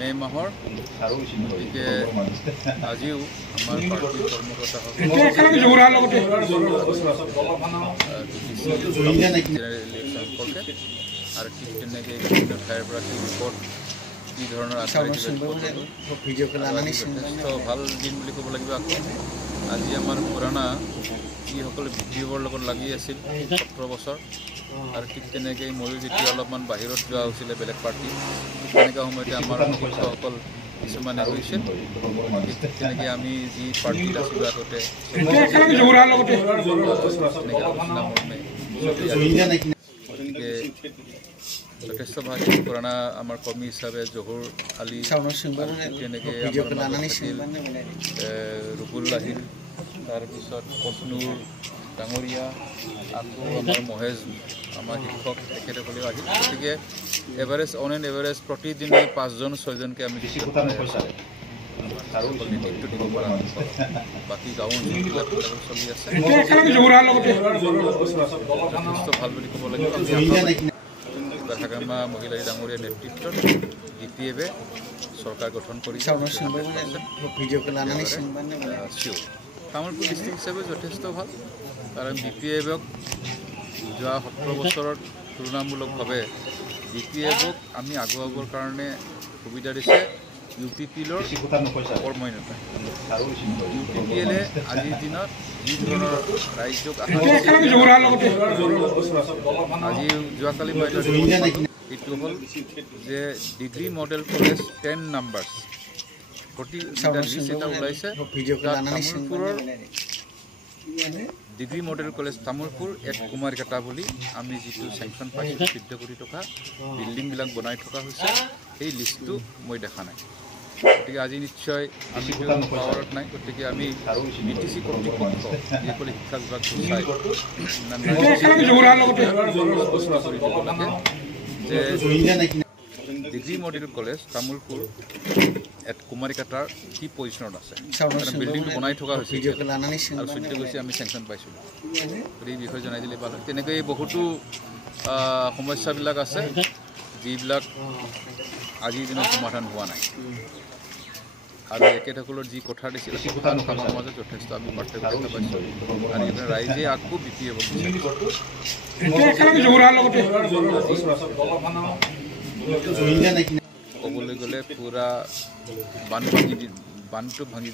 মে মাহৰ গতিকে আজিও আমাৰ পাৰ্টিৰ কৰ্মকৰ্তাসকলে সম্পৰ্কে আৰু ঠিক তেনেকৈ বিভিন্ন ঠাইৰ পৰা সেই ৰিপৰ্ট কি ধৰণৰ আছে যথেষ্ট ভাল দিন বুলি ক'ব লাগিব। আকৌ আজি আমাৰ পুৰণা যিসকলে বিডিঅ'ৰ লগত লাগি আছিল 17 বছৰ আৰু ঠিক তেনেকৈ ময়ো যেতিয়া অলপমান বাহিৰত যোৱা হৈছিলে বেলেগ পাৰ্টি তেনেকুৱা সময়তে আমাৰ শিক্ষকসকল কিছুমানে হৈছিল। ঠিক তেনেকৈ আমি যি পাৰ্টিত আছিলোঁ আগতে গতিকে যথেষ্ট ভাল পুৰণা আমাৰ কৰ্মী হিচাপে জহুৰ আলী তেনেকৈ ৰুবুল আহিল, তাৰপিছত কচনুৰ ডাঙৰীয়া, আকৌ আমাৰ মহেশ আমাৰ শিক্ষক তেখেতসকলেও আহিল। গতিকে এভাৰেজ অন এণ্ড এভাৰেজ প্ৰতিদিনে 5জন-6জনকৈ আমি নেতৃত্ব দিব পৰা বাকী গাঁও অঞ্চলবিলাক চলি আছে যথেষ্ট ভাল বুলি ক'ব লাগিব। হাগ্ৰামা মহিলা ডাঙৰীয়া নেতৃত্বত DPF-এ চৰকাৰ গঠন কৰিছে। কামৰূপ ডিষ্ট্ৰিক্ট হিচাপে যথেষ্ট ভাল, কাৰণ DPF-ক যোৱা 17 বছৰত তুলনামূলকভাৱে DPF-ক আমি আগুৱাবৰ কাৰণে সুবিধা দিছে UPPL-ৰ কৰ্মহীনতা। UPPL-এ আজিৰ দিনত যি ধৰণৰ ৰাজ্যক আজি যোৱাকালি মই এইটো হ'ল যে ডিগ্ৰী মডেল কলেজ 10 নাম্বাৰ্ছ প্ৰতি লিষ্ট এটা ওলাইছে। তামোলপুৰৰ ডিগ্ৰী মডেল কলেজ তামোলপুৰ এক কুমাৰঘাটা বুলি আমি যিটো চেংচন পাইছোঁ 14 কোটি টকা বিল্ডিংবিলাক বনাই থকা হৈছে, সেই লিষ্টটো মই দেখা নাই। গতিকে আজি নিশ্চয় আমি পাৱাৰত নাই, গতিকে আমি BTC কৰ্তৃপক্ষ যিসকলে শিক্ষা বিভাগটো চাই যে ডিগ্ৰী মডেল কলেজ তামোলপুৰ এক কুমাৰীঘাটাৰ কি পজিশ্যনত আছে, বিল্ডিংটো বনাই থকা হৈছে আৰু 14 গৈছে আমি চেংচন পাইছিলোঁ। গতিকে এই বিষয়ে জনাই দিলে ভাল হয়। তেনেকৈ বহুতো সমস্যাবিলাক আছে যিবিলাক আজিৰ দিনত সমাধান হোৱা নাই আৰু একেসকলৰ যি কথা দিছিল কামৰ মাজত যথেষ্ট আমি পাৰ্থক্য দেখা পাইছোঁ আৰু এইবিলাক ৰাইজে আকৌ BPF ক'বলৈ গ'লে পূৰা বানটো ভাঙি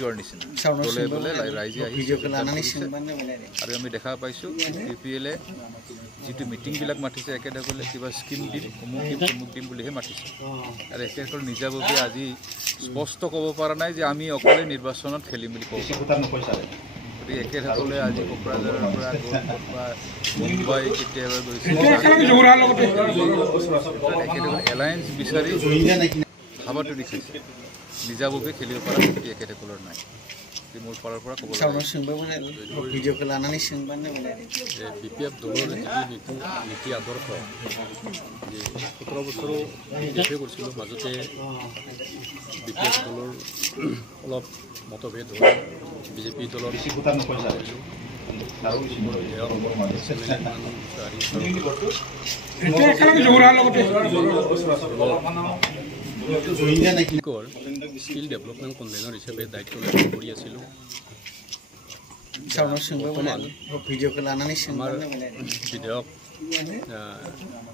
যোৱাৰ নিচিনা গ'লে গ'লে ৰাইজে আহিছে আৰু আমি দেখা পাইছোঁ BPL-এ যিটো মিটিংবিলাক মাতিছে একেসকলে কিবা স্কিম দিম অমুক দিম বুলিহে মাতিছে আৰু একেসকল নিজাববীয়া আজি স্পষ্ট ক'ব পৰা নাই যে আমি অকলে নিৰ্বাচনত খেলিম বুলি ক'ব পাৰোঁ। গতিকে একেসকলে আজি কোকৰাঝাৰৰ পৰা মুম্বাই কেতিয়াবা গৈছে এলায়েন্স বিচাৰি হাবাটো দেখিছে, নিজাববীয়া খেলিব পৰা শক্তি একেসকলৰ নাই। মোৰ ফালৰ পৰা ক'ব BPF দলৰ নীতি আদৰ্শ যে 17 বছৰো DPF কৰিছিলোঁ, মাজতে BPF দলৰ অলপ মতভেদ হৈ BJP দলৰ স্কিল ডেভেলপমেণ্ট কনভেনৰ হিচাপে দায়িত্ব লৈ কৰি আছিলোঁ। আমাৰ বিধায়ক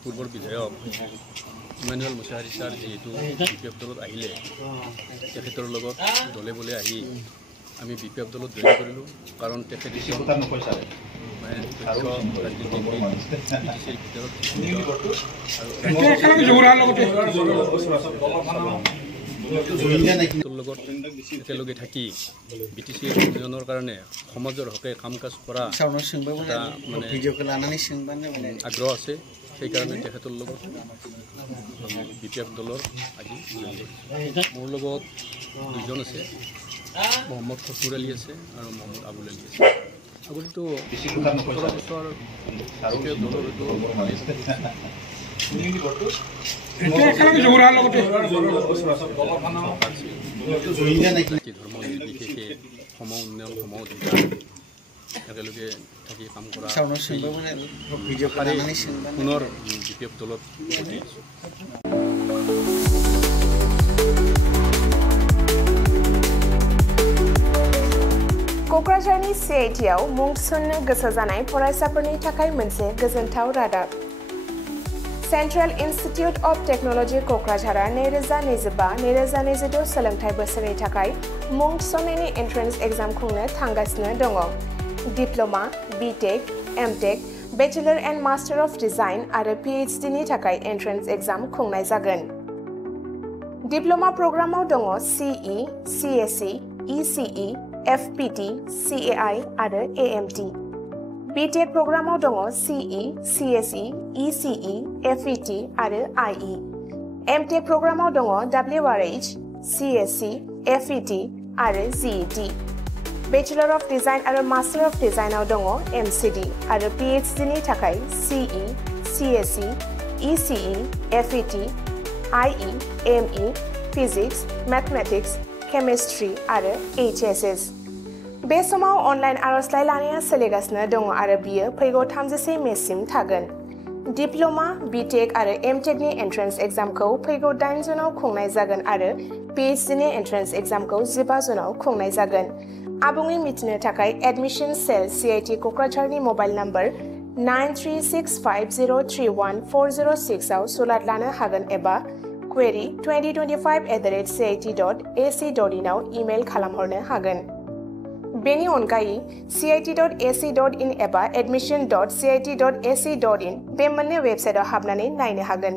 পূৰ্বৰ বিধায়ক ইমানুৱেল মুছাহাৰী ছাৰ যিহেতু BPF দলত আহিলে, তেখেতৰ লগত দলে বলে আহি আমি BPF দলত জইন কৰিলোঁ, কাৰণ তেখেতে লগত একেলগে থাকি BTC উন্নয়নৰ কাৰণে সমাজৰ হকে কাম কাজ কৰা মানে আগ্ৰহ আছে। সেইকাৰণে তেখেতৰ লগত BPF দলৰ আজি মোৰ লগত দুজন আছে, মহম্মদ খছুৰ আলী আছে আৰু মহম্মদ আবুল আলী আছে। আগতেতো 17 বছৰ BPF দলৰ ধৰ্ম নিৰ্বিশেষে সম উন্নয়ন সম অধিকাৰ একেলগে থাকি কাম কৰা পুনৰ BPF দলত CIT-आव मुं थिसननो गोसो जानाय फरायसाफोरनि थाखाय मोनसे गोजोनथाव रादाब। सेन्ट्रेल इन्स्टिट्युट अफ टेक्न'लजि क'क्राझारआ 2025-2026 सोलोंथाइ बोसोरनि थाखाय मुं थिसननायनि एन्ट्रेन्स एग्जाम खुंनो थांगासिनो दङ। Diploma, BTech, MTech, bachelor and master of design आरो PhD नि थाखाय एन्ट्रेन्स एग्जाम खुंनाय जागोन। डिप्ल'मा प्रग्रामाव दङ CE, CSE, ECE, FPT, CAI आरो AMT। BTEC प्रग्रामाव दङ CE, CSE, ECE, FET आरो IE। MTEC प्रग्रामाव दङ WRH, CSE, FET आरो GET। बेचेलर अफ डिजाइन आरो मास्टार अफ डिजाइनआव दङ MCD आरो PhD नि थाखाय CE, CSE, ECE, FET, IE, ME, physics, mathematics, chemistry आरो HSS। बे समाव अनलाइन आर'जलाइ लानाया सोलिगासिनो दङ आरो बियो फैगौ 31 मेसिम थागोन। डिप्ल'मा, बिटेक आरो एमटेक नि एन्ट्रेन्स एग्जामखौ फैगौ 8 जुनाव खुंनाय जागोन आरो PhD नि एन्ट्रेन्स एग्जामखौ 15 जुनाव खुंनाय जागोन। आबुङै मिथिनो थाखाय एडमिशन सेल CIT क'क्राझारनि मबाइल नम्बर 9365031406 आव सुलाद लानो हागोन एबा query 2025@cit.ac.in आव इमेल खालामहरनो हागोन। बेनि अनगायै cit.ac.in एबा admission.cit.ac.in बे मोननै वेबसाइटआव हाबनानै नायनो हागोन।